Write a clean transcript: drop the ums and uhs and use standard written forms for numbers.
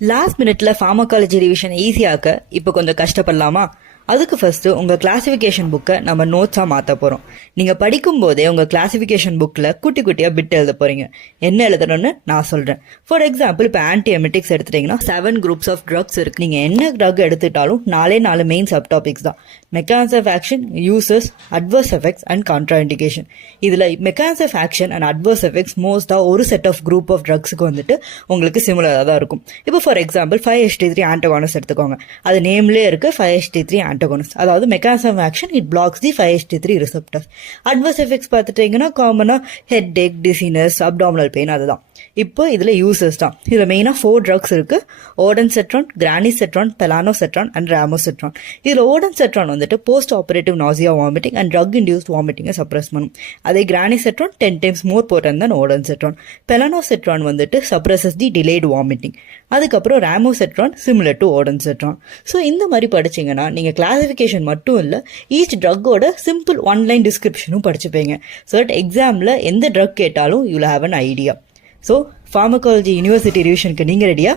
Last மினிட்ல pharmacology revision ஈஸியாக்க இப்போ கொஞ்சம் கஷ்டப்படலாமா? அதுக்கு ஃபர்ஸ்ட் உங்க கிளாசிஃபிகேஷன் புக்கை நம்ம நோட்ஸா மாற்ற போறோம். நீங்க படிக்கும் போதே உங்க கிளாசிஃபிகேஷன் புக்ல குட்டி குட்டியா பிட் எழுத போறீங்க. என்ன எழுதணும்னு நான் சொல்றேன். ஃபார் எக்ஸாம்பிள் இப்போ ஆன்டி எமெட்டிக்ஸ் எடுத்துட்டீங்கன்னா 7 குரூப்ஸ் ஆஃப் ட்ரக்ஸ் இருக்கு. நீங்க என்ன ட்ரக் எடுத்துட்டாலும் 4 மெயின் சப் டாபிக்ஸ் தான். Mechanism of action, uses, adverse effects and contraindication. இதுல mechanism of action and adverse effects மோஸ்டா ஒரு செட் ஆஃப் குரூப் ஆஃப் ட்ரக்ஸுக்கு வந்துட்டு உங்களுக்கு சிமிலராக தான் இருக்கும். இப்போ ஃபார் எக்ஸாம்பிள் 5-HT3 ஆன்டகானிஸ்ட் எடுத்துக்கோங்க. அது நேம்லேயே இருக்கு 5-HT3 ஆன்டகானிஸ்ட். அதாவது mechanism of action it blocks the 5-HT3 receptors. Adverse effects பார்த்துட்டீங்கன்னா காமனா headache, dizziness, abdominal pain அதுதான். இப்போ இதுல யூசஸ் தான். இதுல மெயினா 4 ட்ரக்ஸ் இருக்கு. Ondansetron, granisetron, palonosetron and ramosetron. இதுல ஓடன்செட்ரான் வந்துட்டு post operative nausea vomiting and drug induced வாமிட்டிங்கை சப்ரஸ் பண்ணும். அதே கிரானிசெட்ரான் 10 times மோர் போட்டன் தான் ஓடன்செட்ரான். பெலானோசெட்ரான் வந்துட்டு சப்ரஸஸ் தி டிலேட் வாமிட்டிங். அதுக்கப்புறம் ramosetron similar to ondansetron. So இந்த மாதிரி படிச்சீங்கன்னா நீங்க கிளாசிஃபிகேஷன் மட்டும் இல்ல ஈச் ட்ரக்கோட சிம்பிள் ஒன்லைன் டிஸ்கிரிப்ஷனும் படிச்சுப்பீங்க. ஸோ தட் எக்ஸாம்ல எந்த ட்ரக் கேட்டாலும் you will have an idea. So pharmacology university ரிவிஷனுக்கு நீங்கள் ரெடியா?